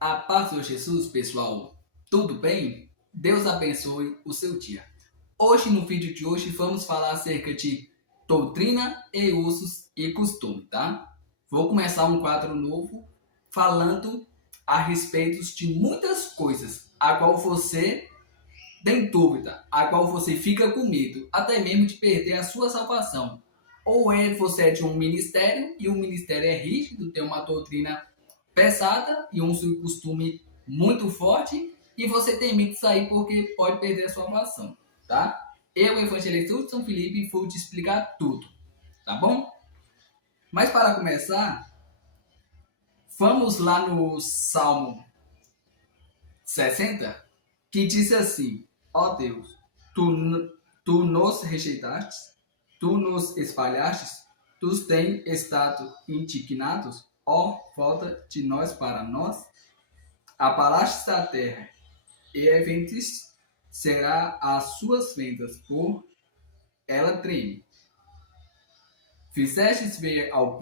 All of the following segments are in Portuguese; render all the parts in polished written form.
A paz do Jesus, pessoal. Tudo bem? Deus abençoe o seu dia. Hoje, no vídeo de hoje, vamos falar acerca de doutrina e usos e costume, tá? Vou começar um quadro novo falando a respeito de muitas coisas a qual você tem dúvida, a qual você fica com medo, até mesmo de perder a sua salvação. Ou você é de um ministério e o ministério é rígido, tem uma doutrina pesada e um costume muito forte e você tem medo de sair porque pode perder a sua salvação, tá? Eu, evangelista de São Felipe, vou te explicar tudo, tá bom? Mas para começar, vamos lá no Salmo 60, que diz assim: ó Deus, tu nos rejeitaste, tu nos espalhaste, tu tens estado indignados, ó, volta de nós para nós, abalaste a terra, e eventos será as suas ventas, por ela treme. Fizestes ver ao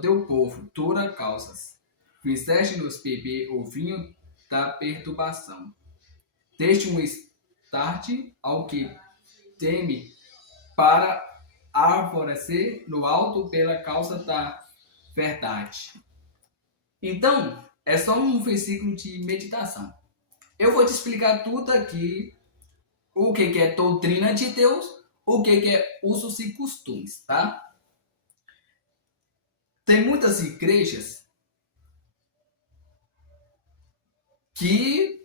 teu povo, dura causas. Fizeste-nos beber o vinho da perturbação. Deste um start ao que teme para arvorecer no alto pela causa da verdade. Então, é só um versículo de meditação. Eu vou te explicar tudo aqui, o que é doutrina de Deus, o que é usos e costumes, tá? Tem muitas igrejas que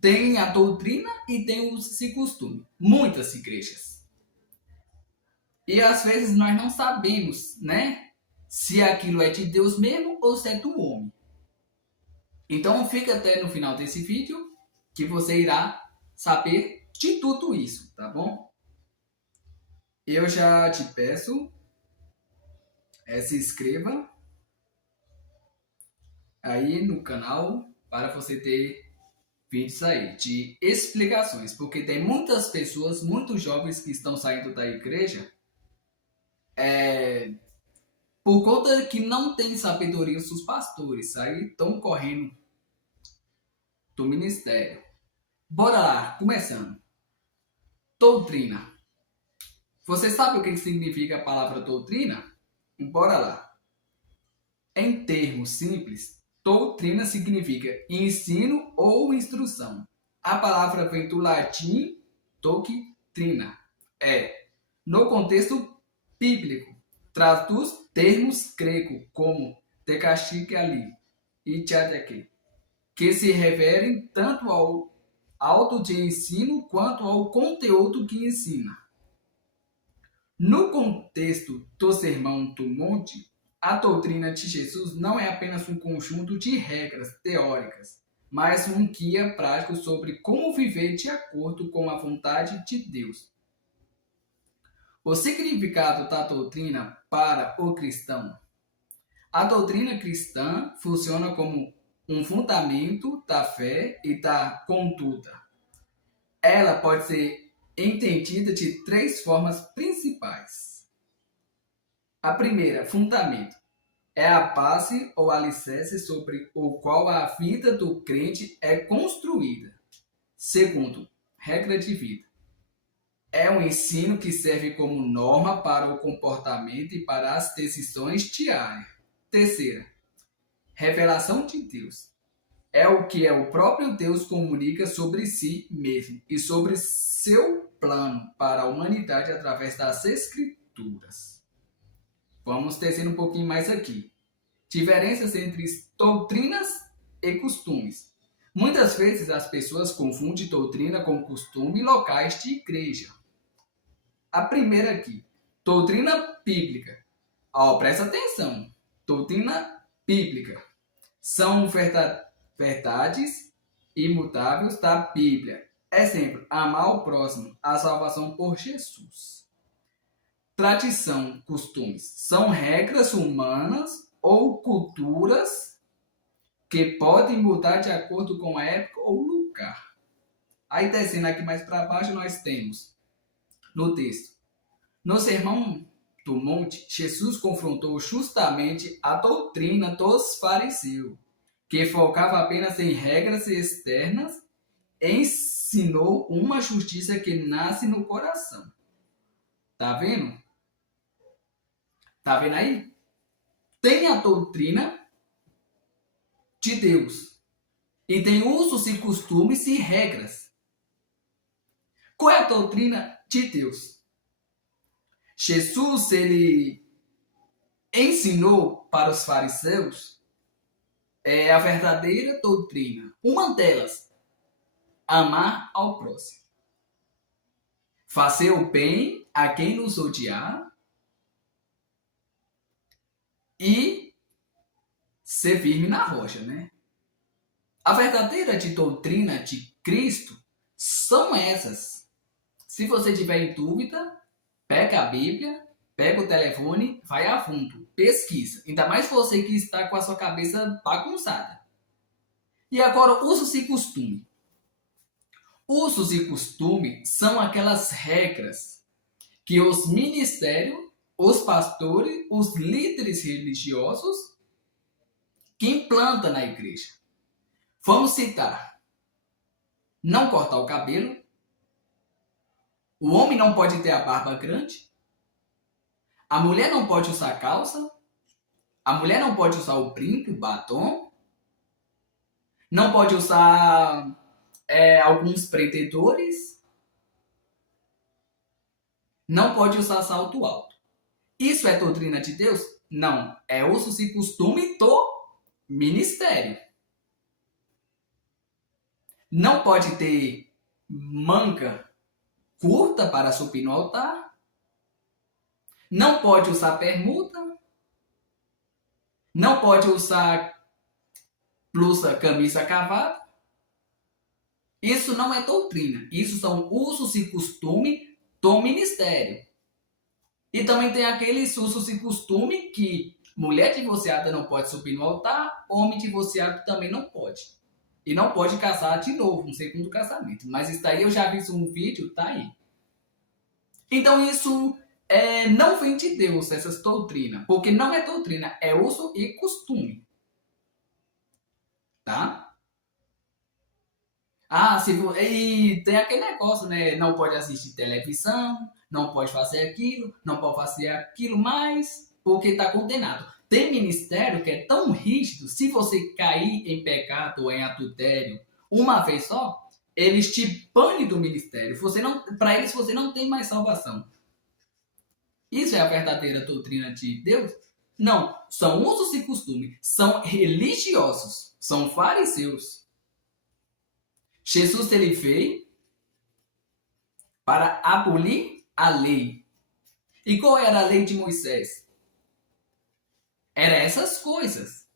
têm a doutrina e têm usos e costumes. Muitas igrejas. E às vezes nós não sabemos, né? Se aquilo é de Deus mesmo ou se é do homem. Então fica até no final desse vídeo que você irá saber de tudo isso, tá bom? Eu já te peço, se inscreva aí no canal para você ter vídeos aí de explicações, porque tem muitas pessoas, muitos jovens que estão saindo da igreja por conta que não tem sabedoria os pastores, aí estão correndo do ministério. Bora lá, começando. Doutrina. Você sabe o que significa a palavra doutrina? Bora lá. Em termos simples, doutrina significa ensino ou instrução. A palavra vem do latim doctrina. No contexto bíblico, traduz termos grego como dekastikali e tchadeke, que se referem tanto ao auto de ensino quanto ao conteúdo que ensina. No contexto do Sermão do Monte, a doutrina de Jesus não é apenas um conjunto de regras teóricas, mas um guia prático sobre como viver de acordo com a vontade de Deus. O significado da doutrina para o cristão. A doutrina cristã funciona como um fundamento da fé e da conduta. Ela pode ser entendida de três formas principais. A primeira, fundamento, é a base ou alicerce sobre o qual a vida do crente é construída. Segundo, regra de vida. É um ensino que serve como norma para o comportamento e para as decisões diárias. Terceira, revelação de Deus. É o que o próprio Deus comunica sobre si mesmo e sobre seu plano para a humanidade através das Escrituras. Vamos descendo um pouquinho mais aqui. Diferenças entre doutrinas e costumes. Muitas vezes as pessoas confundem doutrina com costume locais de igreja. A primeira aqui, doutrina bíblica. Presta atenção. Doutrina bíblica são verdades imutáveis da Bíblia. Exemplo, amar o próximo, a salvação por Jesus. Tradição, costumes, são regras humanas ou culturas que podem mudar de acordo com a época ou lugar. Aí descendo aqui mais para baixo nós temos no texto. No Sermão do Monte, Jesus confrontou justamente a doutrina dos fariseus que focava apenas em regras externas, ensinou uma justiça que nasce no coração. Tá vendo? Tá vendo aí? Tem a doutrina de Deus. E tem usos e costumes e regras. Qual é a doutrina de Deus? Jesus, ele ensinou para os fariseus a verdadeira doutrina. Uma delas, amar ao próximo. Fazer o bem a quem nos odiar e ser firme na rocha, né? A verdadeira doutrina de Cristo são essas. Se você tiver em dúvida, pega a Bíblia, pega o telefone, vai a fundo, pesquisa. Ainda mais você que está com a sua cabeça bagunçada. E agora, usos e costume. Usos e costume são aquelas regras que os ministérios, os pastores, os líderes religiosos que implantam na igreja. Vamos citar: não cortar o cabelo, o homem não pode ter a barba grande, a mulher não pode usar calça, a mulher não pode usar o brinco, o batom, não pode usar alguns prendedores, não pode usar salto alto. Isso é doutrina de Deus? Não, é usos e costume do ministério. Não pode ter manga curta para subir no altar. Não pode usar permuta. Não pode usar blusa, camisa cavada. Isso não é doutrina. Isso são usos e costumes do ministério. E também tem aqueles usos e costumes que mulher divorciada não pode subir no altar, homem divorciado também não pode. E não pode casar de novo, um segundo casamento. Mas isso aí eu já vi um vídeo, tá aí. Então isso não vem de Deus, essas doutrinas. Porque não é doutrina, é uso e costume. Tá? E tem aquele negócio, né? Não pode assistir televisão, não pode fazer aquilo, não pode fazer aquilo mais, porque está condenado. Tem ministério que é tão rígido, se você cair em pecado ou em adultério uma vez só, eles te banem do ministério. Para eles você não tem mais salvação. Isso é a verdadeira doutrina de Deus? Não, são usos e costumes, são religiosos, são fariseus. Jesus ele veio para abolir a lei. E qual era a lei de Moisés? Era essas coisas.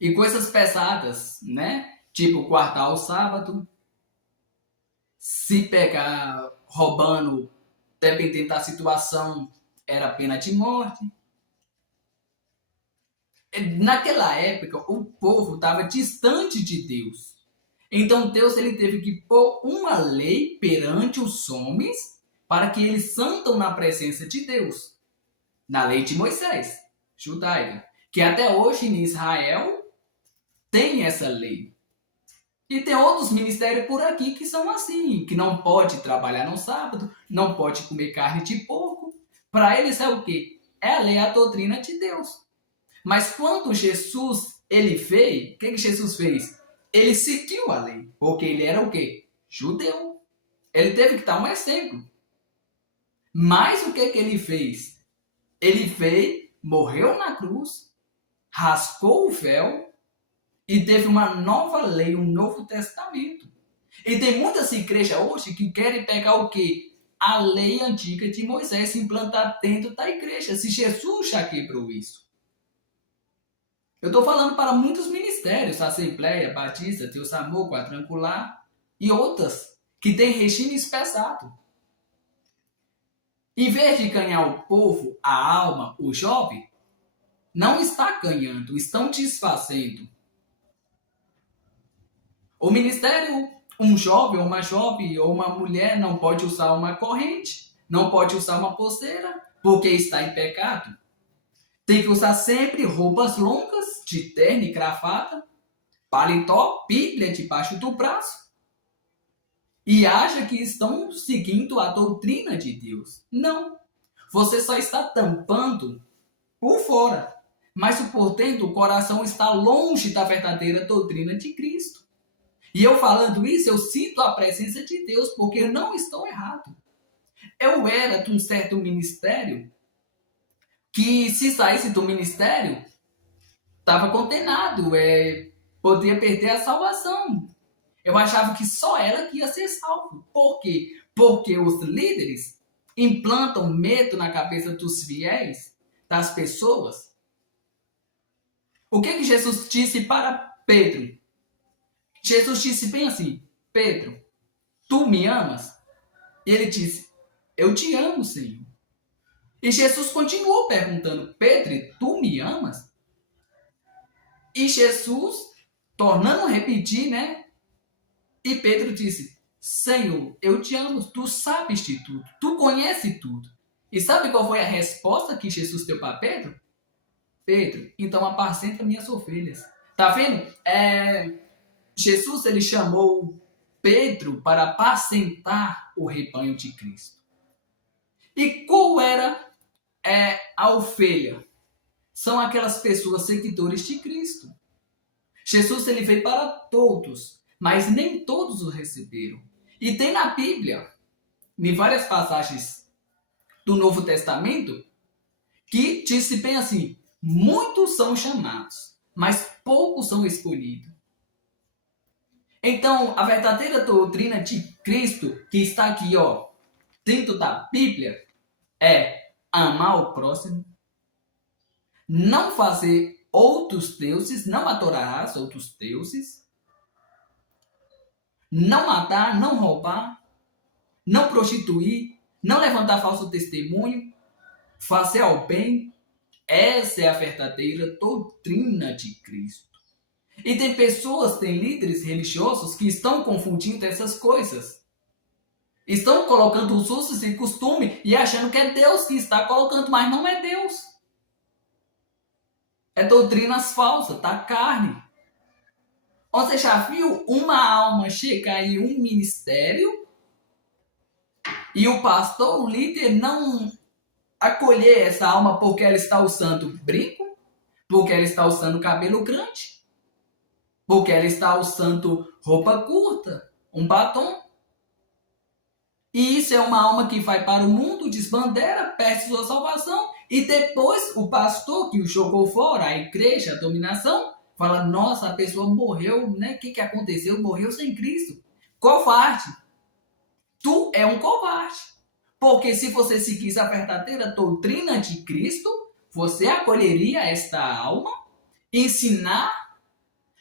E coisas pesadas, né? Tipo guardar o sábado. Se pegar roubando, dependendo da situação, era pena de morte. Naquela época, o povo estava distante de Deus. Então Deus ele teve que pôr uma lei perante os homens para que eles santam na presença de Deus. Na lei de Moisés, judaica. Que até hoje em Israel tem essa lei. E tem outros ministérios por aqui que são assim. Que não pode trabalhar no sábado, não pode comer carne de porco. Para eles é o quê? É a lei, a doutrina de Deus. Mas quando Jesus ele veio, o que Jesus fez? Ele seguiu a lei, porque ele era o quê? Judeu. Ele teve que dar um exemplo. Mas o que ele fez? Ele veio, morreu na cruz, rasgou o véu e teve uma nova lei, um novo testamento. E tem muitas igrejas hoje que querem pegar o quê? A lei antiga de Moisés e implantar dentro da igreja. Se Jesus já quebrou isso. Eu estou falando para muitos ministérios, Assembleia, Batista, Deus Amor, Quadrangular e outras, que têm regimes pesados. Em vez de ganhar o povo, a alma, o jovem, não está ganhando, estão desfazendo. O ministério, um jovem, uma jovem ou uma mulher não pode usar uma corrente, não pode usar uma pulseira, porque está em pecado. Tem que usar sempre roupas longas, de terno e gravata. paletó, Bíblia debaixo do braço e acha que estão seguindo a doutrina de Deus. Não. Você só está tampando por fora, mas por dentro o coração está longe da verdadeira doutrina de Cristo. E eu falando isso, eu sinto a presença de Deus, porque eu não estou errado. Eu era de um certo ministério que, se saísse do ministério, estava condenado, poderia perder a salvação. Eu achava que só ela que ia ser salvo. Por quê? Porque os líderes implantam medo na cabeça dos fiéis, das pessoas. O que Jesus disse para Pedro? Jesus disse bem assim: Pedro, tu me amas? E ele disse: eu te amo, Senhor. E Jesus continuou perguntando: Pedro, tu me amas? E Jesus, tornando a repetir, né? E Pedro disse: Senhor, eu te amo, tu sabes de tudo, tu conheces tudo. E sabe qual foi a resposta que Jesus deu para Pedro? Pedro, então apacenta minhas ovelhas. Tá vendo? Jesus, ele chamou Pedro para apacentar o rebanho de Cristo. E qual era a ovelha? São aquelas pessoas seguidores de Cristo. Jesus, ele veio para todos, mas nem todos o receberam. E tem na Bíblia, em várias passagens do Novo Testamento, que disse bem assim: muitos são chamados, mas poucos são escolhidos. Então, a verdadeira doutrina de Cristo, que está aqui, dentro da Bíblia, é amar o próximo, não fazer outros deuses, não adorarás outros deuses, não matar, não roubar, não prostituir, não levantar falso testemunho, fazer ao bem. Essa é a verdadeira doutrina de Cristo. E tem pessoas, tem líderes religiosos que estão confundindo essas coisas. Estão colocando os usos e costumes e achando que é Deus que está colocando, mas não é Deus. É doutrinas falsas, da carne. Você já viu uma alma chegar em um ministério e o pastor, o líder, não acolher essa alma porque ela está usando brinco, porque ela está usando cabelo grande, porque ela está usando roupa curta, um batom? E isso é uma alma que vai para o mundo, desbandeira, perde sua salvação. E depois o pastor que o jogou fora, a igreja, a dominação, fala: nossa, a pessoa morreu, né? O que aconteceu? Morreu sem Cristo. Covarde. Tu é um covarde. Porque se você seguisse a verdadeira doutrina de Cristo, você acolheria esta alma, ensinar,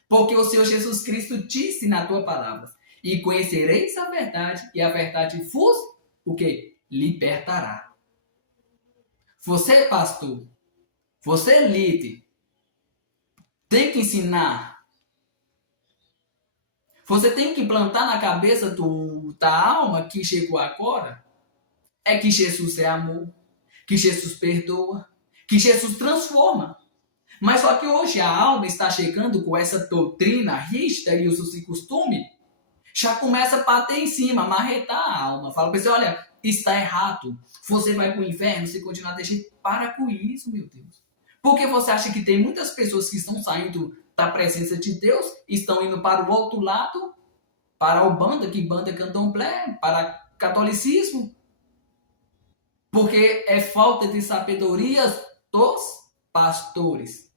porque o Senhor Jesus Cristo disse na tua palavra: e conhecereis a verdade, e a verdade vos, o quê? Libertará. Você, pastor, você, líder, tem que ensinar. Você tem que implantar na cabeça da alma que chegou agora que Jesus é amor, que Jesus perdoa, que Jesus transforma. Mas só que hoje a alma está chegando com essa doutrina rígida e usos e costume, já começa a bater em cima, marretar a alma. Fala para você: olha, está errado. Você vai para o inferno se continuar deixando. Para com isso, meu Deus. Porque você acha que tem muitas pessoas que estão saindo da presença de Deus, estão indo para o outro lado, para o banda, que banda candomblé, para catolicismo, porque é falta de sabedoria dos pastores.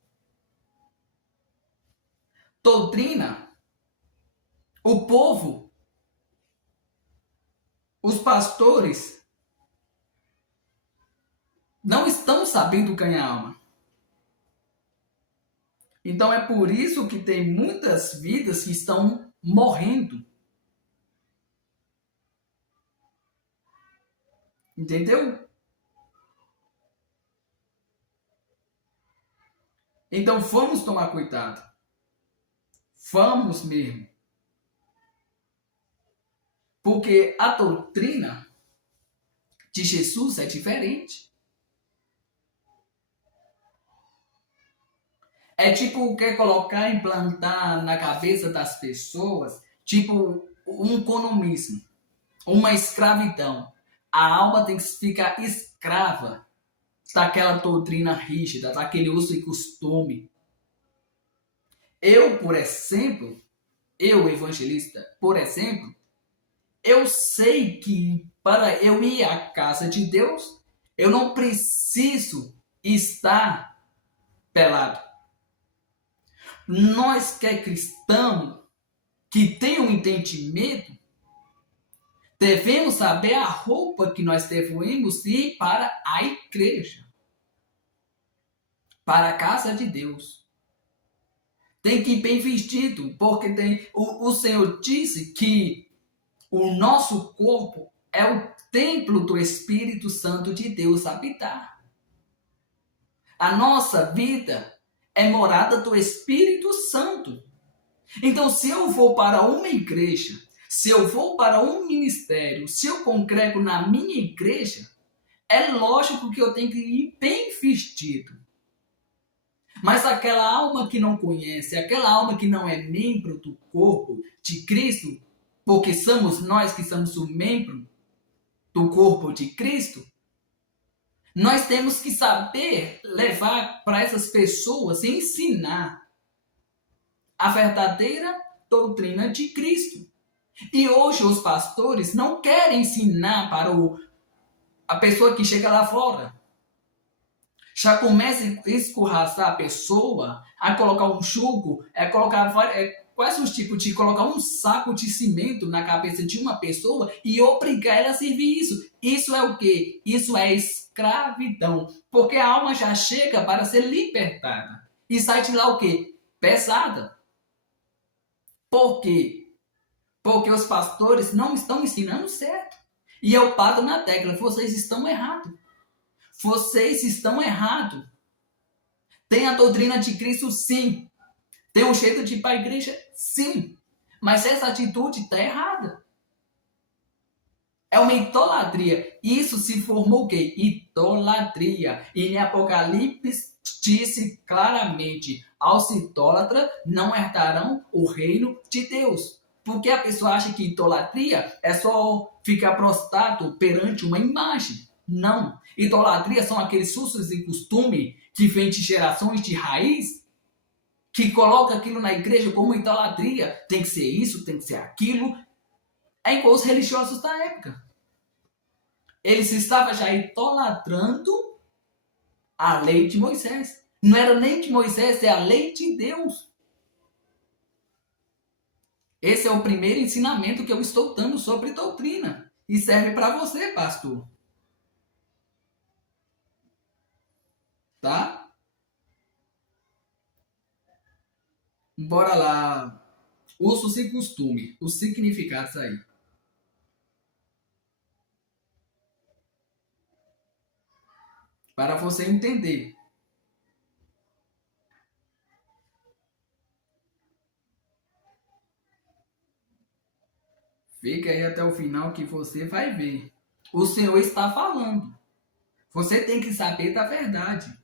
Doutrina. O povo, os pastores, não estão sabendo ganhar alma. Então é por isso que tem muitas vidas que estão morrendo. Entendeu? Então vamos tomar cuidado. Vamos mesmo. Porque a doutrina de Jesus é diferente. É tipo, quer colocar, implantar na cabeça das pessoas, tipo, um comunismo, uma escravidão. A alma tem que ficar escrava daquela doutrina rígida, daquele uso e costume. Eu, por exemplo, eu, evangelista, por exemplo, eu sei que para eu ir à casa de Deus, eu não preciso estar pelado. Nós que é cristão, que tem um entendimento, devemos saber a roupa que nós devemos ir para a igreja, para a casa de Deus. Tem que ir bem vestido, porque o Senhor disse que o nosso corpo é o templo do Espírito Santo de Deus habitar. A nossa vida é morada do Espírito Santo. Então, se eu vou para uma igreja, se eu vou para um ministério, se eu congrego na minha igreja, é lógico que eu tenho que ir bem vestido. Mas aquela alma que não conhece, aquela alma que não é membro do corpo de Cristo, porque somos nós que somos o membro do corpo de Cristo, nós temos que saber levar para essas pessoas e ensinar a verdadeira doutrina de Cristo. E hoje os pastores não querem ensinar para a pessoa que chega lá fora. Já começa a escorraçar a pessoa, a colocar um jugo, quase os tipos de colocar um saco de cimento na cabeça de uma pessoa e obrigar ela a servir isso. Isso é o quê? Isso é escravidão. Porque a alma já chega para ser libertada. E sai de lá o quê? Pesada. Por quê? Porque os pastores não estão ensinando certo. E eu bato na tecla, vocês estão errados. Vocês estão errados. Tem a doutrina de Cristo, sim. Tem um jeito de ir para a igreja, sim. Mas essa atitude está errada. É uma idolatria. Isso se formou o quê? Idolatria. E em Apocalipse disse claramente, aos idólatras não herdarão o reino de Deus. Porque a pessoa acha que idolatria é só ficar prostrado perante uma imagem. Não. Idolatria são aqueles usos e costumes que vêm de gerações de raiz, que coloca aquilo na igreja como idolatria. Tem que ser isso, tem que ser aquilo. É igual os religiosos da época. Eles estavam já idolatrando a lei de Moisés. Não era nem de Moisés, é a lei de Deus. Esse é o primeiro ensinamento que eu estou dando sobre doutrina. E serve para você, pastor. Tá? Bora lá. Usos e costume. Os significados aí. Para você entender. Fica aí até o final que você vai ver. O Senhor está falando. Você tem que saber da verdade.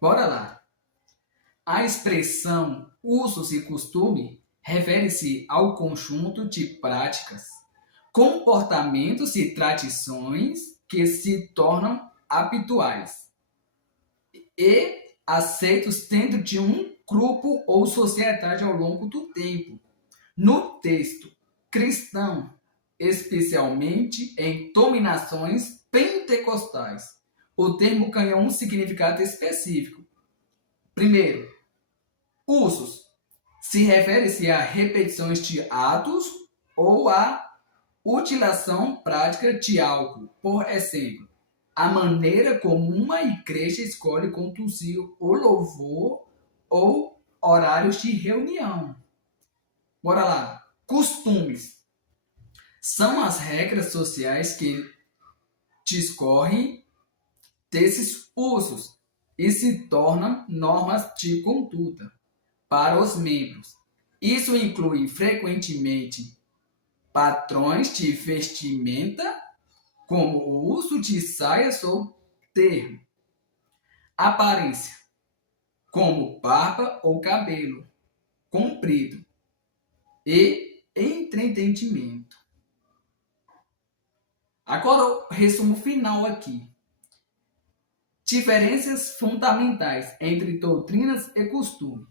Bora lá. A expressão usos e costume refere-se ao conjunto de práticas, comportamentos e tradições que se tornam habituais e aceitos dentro de um grupo ou sociedade ao longo do tempo. No texto cristão, especialmente em dominações pentecostais, o termo ganha um significado específico. Primeiro, usos. Se refere-se a repetições de atos ou a utilização prática de algo. Por exemplo, a maneira como uma igreja escolhe conduzir o louvor ou horários de reunião. Bora lá. Costumes. São as regras sociais que discorrem desses usos e se tornam normas de conduta para os membros. Isso inclui frequentemente padrões de vestimenta, como o uso de saias ou termo. Aparência, como barba ou cabelo comprido. E entretenimento. Agora o resumo final aqui. Diferenças fundamentais entre doutrinas e costume.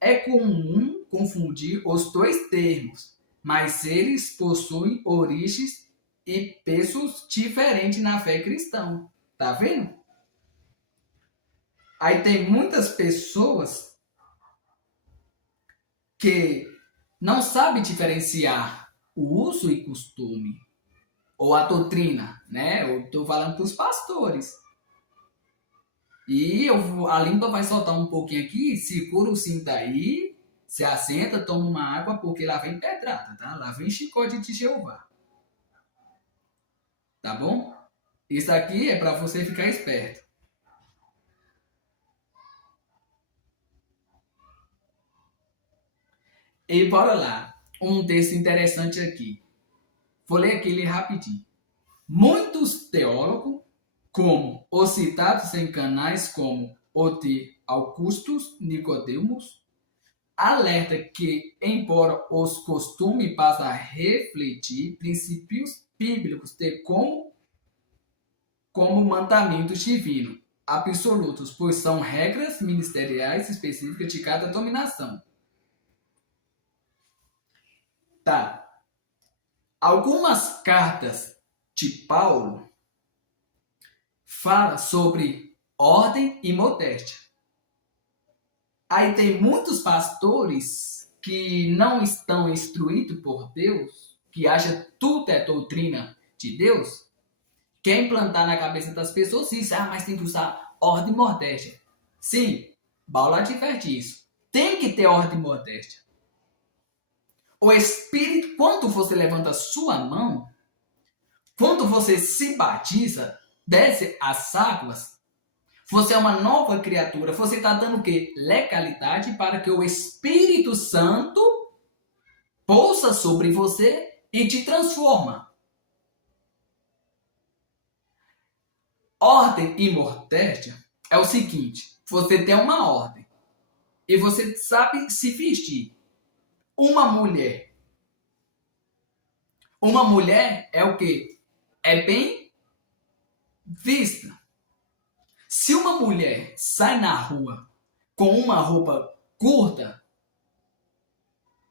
É comum confundir os dois termos, mas eles possuem origens e pesos diferentes na fé cristã. Tá vendo? Aí tem muitas pessoas que não sabem diferenciar o uso e costume, ou a doutrina, né? Eu estou falando para os pastores. E a língua vai soltar um pouquinho aqui, segura o cinto aí, se assenta, toma uma água, porque lá vem pedrada, tá? Lá vem chicote de Jeová. Tá bom? Isso aqui é para você ficar esperto. E bora lá. Um texto interessante aqui. Vou ler aquele rapidinho. Muitos teólogos, como os citados em canais como o de Augustus Nicodemos, alerta que, embora os costumes passem a refletir princípios bíblicos de como mandamentos divinos absolutos, pois são regras ministeriais específicas de cada dominação. Tá. Algumas cartas de Paulo falam sobre ordem e modéstia. Aí tem muitos pastores que não estão instruídos por Deus, que acham tudo é doutrina de Deus, quer implantar na cabeça das pessoas isso, mas tem que usar ordem e modéstia. Sim, Paulo adverte isso. Tem que ter ordem e modéstia. O Espírito, quando você levanta a sua mão, quando você se batiza, desce as águas, você é uma nova criatura. Você está dando o quê? Legalidade para que o Espírito Santo pousa sobre você e te transforma. Ordem e modéstia é o seguinte: você tem uma ordem e você sabe se vestir. Uma mulher é o quê? É bem vista. Se uma mulher sai na rua com uma roupa curta,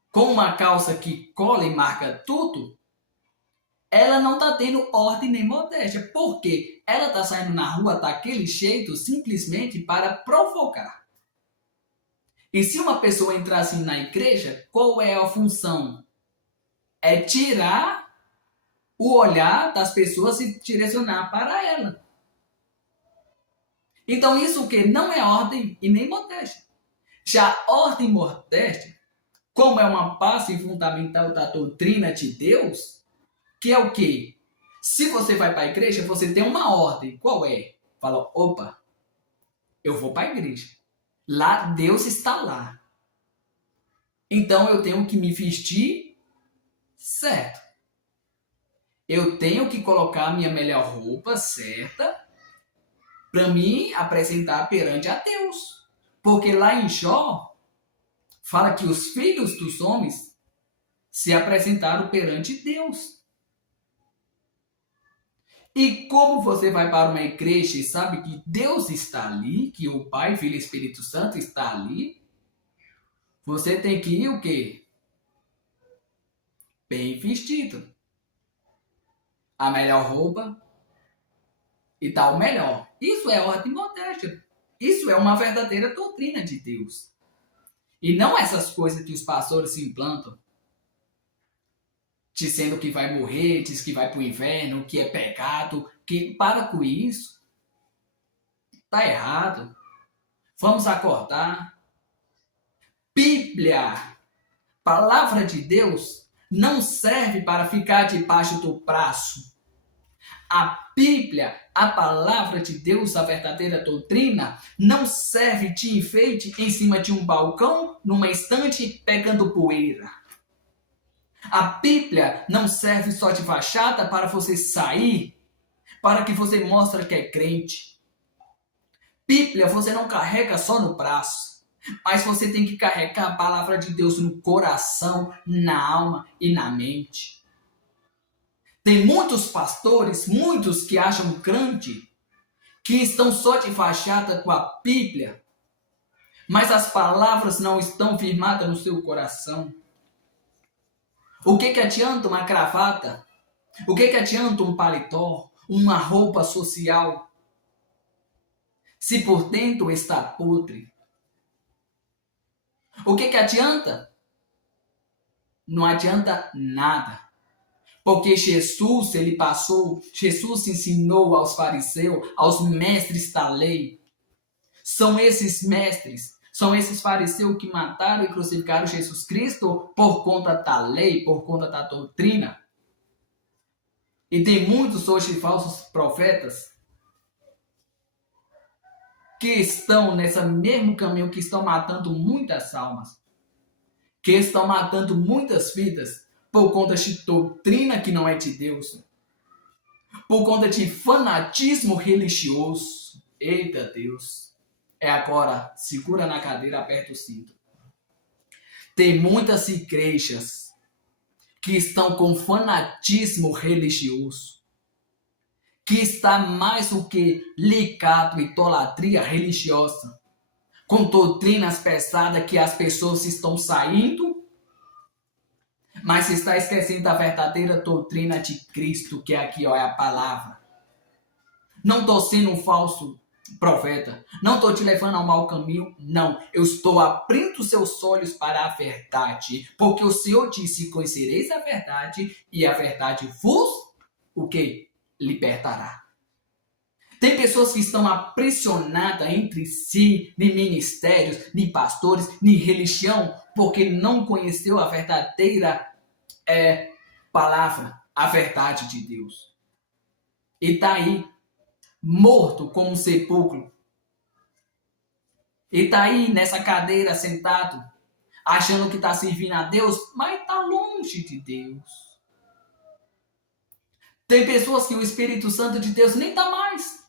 com uma calça que cola e marca tudo, ela não está tendo ordem nem modéstia. Por quê? Ela está saindo na rua daquele jeito simplesmente para provocar. E se uma pessoa entrar assim na igreja, qual é a função? É tirar o olhar das pessoas e direcionar para ela. Então isso o que? Não é ordem e nem modéstia. Já ordem e modéstia, como é uma base fundamental da doutrina de Deus, que é o quê? Se você vai para a igreja, você tem uma ordem. Qual é? Fala, opa, eu vou para a igreja. Lá, Deus está lá. Então eu tenho que me vestir certo. Eu tenho que colocar a minha melhor roupa certa para me apresentar perante a Deus. Porque lá em Jó, fala que os filhos dos homens se apresentaram perante Deus. E como você vai para uma igreja e sabe que Deus está ali, que o Pai, Filho e Espírito Santo está ali, você tem que ir o quê? Bem vestido. A melhor roupa e tal melhor. Isso é ordem e modéstia. Isso é uma verdadeira doutrina de Deus. E não essas coisas que os pastores se implantam, dizendo que vai morrer, diz que vai para o inferno, que é pecado, que para com isso. Está errado. Vamos acordar. Bíblia, palavra de Deus, não serve para ficar debaixo do braço. A Bíblia, a palavra de Deus, a verdadeira doutrina, não serve de enfeite em cima de um balcão, numa estante, pegando poeira. A Bíblia não serve só de fachada para você sair para que você mostre que é crente. Bíblia você não carrega só no braço, mas você tem que carregar a palavra de Deus no coração, na alma e na mente. Tem muitos pastores, muitos que acham crente, que estão só de fachada com a Bíblia, mas as palavras não estão firmadas no seu coração. O que adianta uma gravata? O que adianta um paletó? Uma roupa social? Se por dentro está podre. O que adianta? Não adianta nada. Porque Jesus ensinou aos fariseus, aos mestres da lei. São esses mestres, são esses fariseus que mataram e crucificaram Jesus Cristo por conta da lei, por conta da doutrina. E tem muitos hoje falsos profetas que estão nesse mesmo caminho, que estão matando muitas almas, que estão matando muitas vidas por conta de doutrina que não é de Deus, por conta de fanatismo religioso. Eita Deus, é agora, segura na cadeira, aperta o cinto. Tem muitas igrejas que estão com fanatismo religioso, que está mais do que ligado à idolatria religiosa, com doutrinas pesadas que as pessoas estão saindo, mas está esquecendo da verdadeira doutrina de Cristo, que aqui ó, é a palavra. Não estou sendo um falso profeta, não estou te levando ao mau caminho, não. Eu estou abrindo seus olhos para a verdade, porque o Senhor disse: conhecereis a verdade, e a verdade vos, o quê? Libertará. Tem pessoas que estão aprisionadas entre si, em ministérios, em pastores, em religião, porque não conheceu a verdadeira palavra, a verdade de Deus. E está aí, morto como um sepulcro. E está aí nessa cadeira sentado, achando que está servindo a Deus, mas está longe de Deus. Tem pessoas que o Espírito Santo de Deus nem está mais.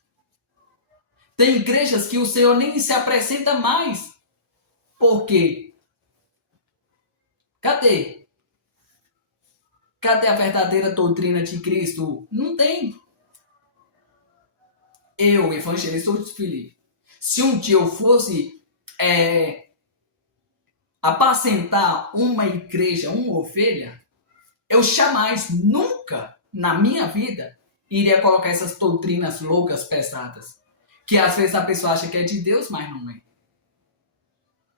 Tem igrejas que o Senhor nem se apresenta mais. Por quê? Cadê? Cadê a verdadeira doutrina de Cristo? Não tem. Eu, evangelista Felipe, se um dia eu fosse apacentar uma igreja, uma ovelha, eu jamais, nunca na minha vida iria colocar essas doutrinas loucas, pesadas. Que às vezes a pessoa acha que é de Deus, mas não é.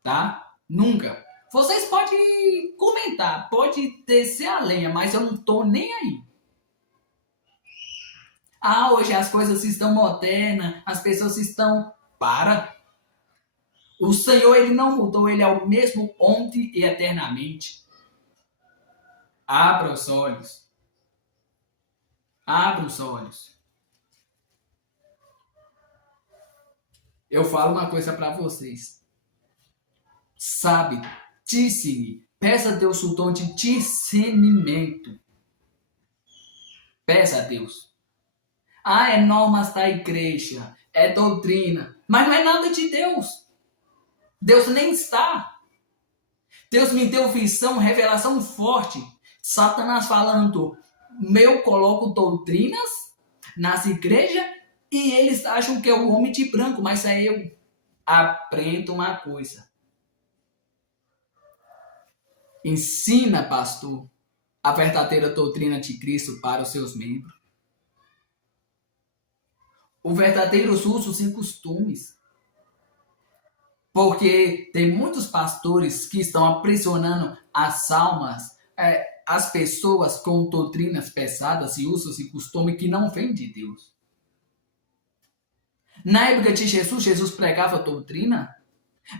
Tá? Nunca. Vocês podem comentar, pode descer a lenha, mas eu não tô nem aí. Ah, hoje as coisas estão modernas, as pessoas estão... Para! O Senhor, Ele não mudou, Ele é o mesmo ontem e eternamente. Abra os olhos. Abra os olhos. Eu falo uma coisa para vocês. Sabe, discerne. Peça a Deus o dom de discernimento. Peça a Deus. Ah, é normas da igreja, é doutrina, mas não é nada de Deus. Deus nem está. Deus me deu visão, revelação forte. Satanás falando, eu coloco doutrinas nas igrejas e eles acham que é o homem de branco, mas é eu. Aprenda uma coisa. Ensina, pastor, a verdadeira doutrina de Cristo para os seus membros. Os verdadeiros usos e costumes. Porque tem muitos pastores que estão aprisionando as almas, as pessoas com doutrinas pesadas e usos e costumes que não vêm de Deus. Na época de Jesus, Jesus pregava doutrina.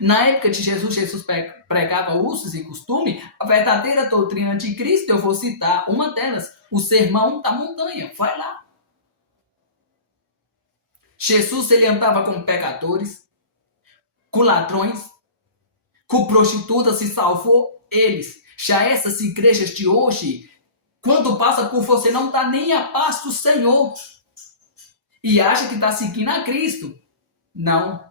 Na época de Jesus, Jesus pregava usos e costumes. A verdadeira doutrina de Cristo, eu vou citar uma delas, o Sermão da Montanha. Vai lá. Jesus, ele andava com pecadores, com ladrões, com prostitutas, e salvou eles. Já essas igrejas de hoje, quando passa por você, não dá nem a paz do Senhor. e acha que está seguindo a Cristo. Não.